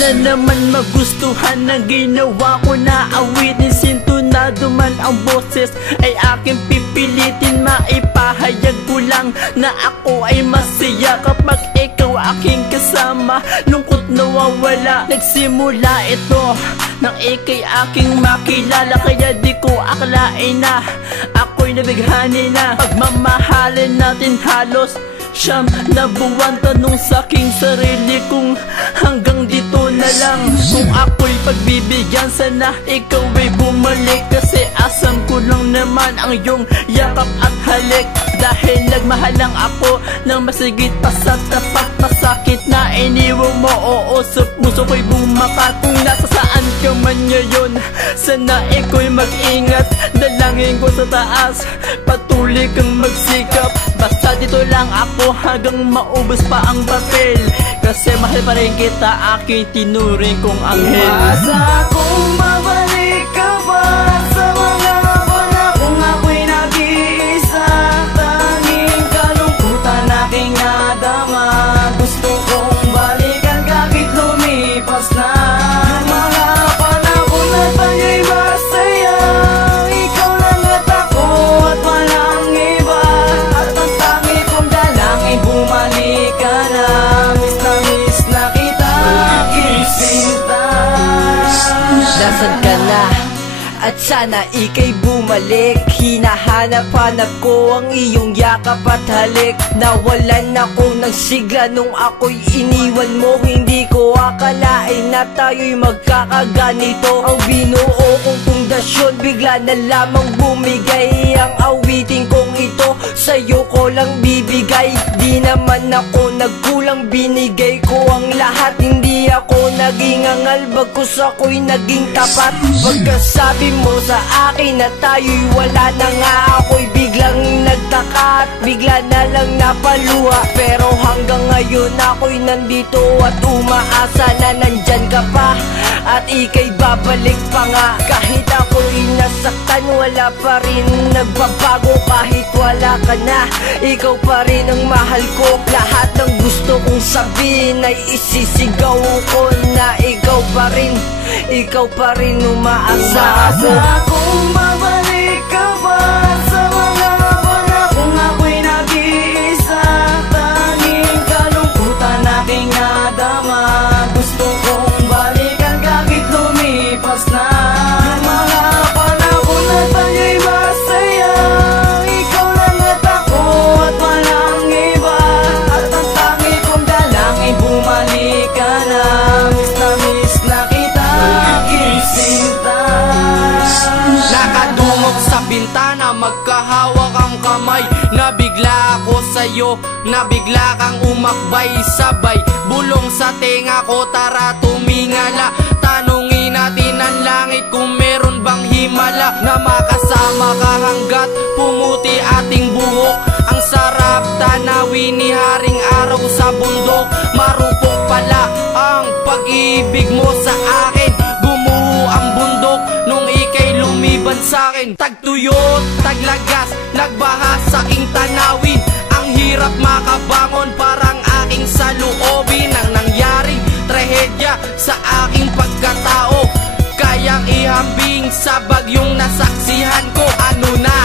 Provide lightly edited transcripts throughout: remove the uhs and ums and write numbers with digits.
na naman magustuhan ng ginawa ko na awitin. Sintunado man ang boses ay aking pipilitin. Maipahayag ko lang na ako ay masaya kapag ikaw aking kasama. Lungkot nawawala, nagsimula ito nang ika'y aking makilala. Kaya di ko akalain na ako'y nabighani na. Pagmamahalin natin halos siyam na buwan. Tanong sa'king sarili kung hanggang dito na lang. Kung ako'y pagbibigyan, sana ikaw ay bumalik. Kasi asam ko lang naman ang iyong yakap at halik. Dahil nagmahal lang ako ng masigit pa sa tapat. Masakit na iniwan mo, oo, sa puso ko'y bumakat. Kung nasa saan ka man ngayon, sana ikaw'y mag-ingat. Dalangin ko sa taas, patuloy kang magsikap. Basta dito lang ako hanggang maubos pa ang papel. Kasi mahal pa rin kita, aking tinuring kong anghel. Umaasa kung babalik ka pa sa mga panahong ako'y nag-iisa. Tanging kalungkutan aking nadama. Gusto kong balikan kahit lumipas na mga panahon na tayo'y masaya. Ikaw lang at ako at walang iba. At ang tangi kong dalangin bumalik ka na. Miss na kita, aking sinta. Nasaan ka na? At sana ika'y bumalik. Hinahanap-hanap ko ang iyong yakap at halik. Nawalan ako ng sigla nung ako'y iniwan mo. Hindi ko akalain na tayo'y magkakaganito. Ang binuo kong pundasyon bigla na lamang bumigay. Ang awitin kong ito sa'yo ko lang bibigay. Di naman ako nagkulang, binigay ko ang lahat. Hindi ako naging angal, bagkus ako'y naging tapat. Pagkasabi mo sa akin na tayo'y wala na nga, ako'y biglang nagtaka at bigla na lang napaluha. Pero hanggang ngayon ako'y nandito at umaasa na nandyan ka pa. At ika'y babalik pa nga. Kahit ako'y nasaktan, wala pa rin nagbabago. Kahit wala ka na, ikaw pa rin ang mahal ko. Lahat ng gusto kong sabihin ay isisigaw ko na ikaw pa rin, ikaw pa rin umaasa ako. Umaasa kung babalik ka pa sa mga panahong ako'y nag-iisa. Tanging kalungkutan aking nadama. Gusto kong balikan kahit lumipas na mga panahon na tayo'y masaya. Ikaw lang at ako at walang iba. At ang tangi kong dalangin bumalik ka na. Miss na kita, aking sinta. Nakadungog sa bintana, magkahawak ang kamay. Nabigla ako sa'yo, nabigla kang umakbay. Sabay, bulong sa tenga ko, tara tumingala. Tanungin natin ang langit kung meron bang himala. Na makasama ka hanggat pumuti ating buhok. Ang sarap tanawin ni haring araw sa bundok. Marupok pala ang pag-ibig mo sa akin. Gumuho ang bundok nung ika'y lumiban sa'kin. Tagtuyot, taglagas, nagbaha sa aking tanawin. Ang hirap makabangon, parang aking saloobin. Ang nangyaring trahedya sa aking pagkatao, kayang ihambing sa bagyong nasaksihan ko. Ano na?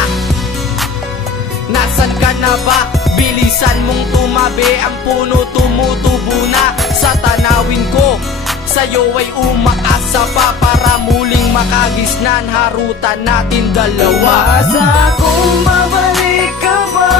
Nasaan ka na ba? Bilisan mong tumabi, ang puno tumutubo na. Sa tanawin ko, sa'yo ay umaasa pa. Para muling makagisnan, harutan natin dalawa. Umaasa kung babalik ka pa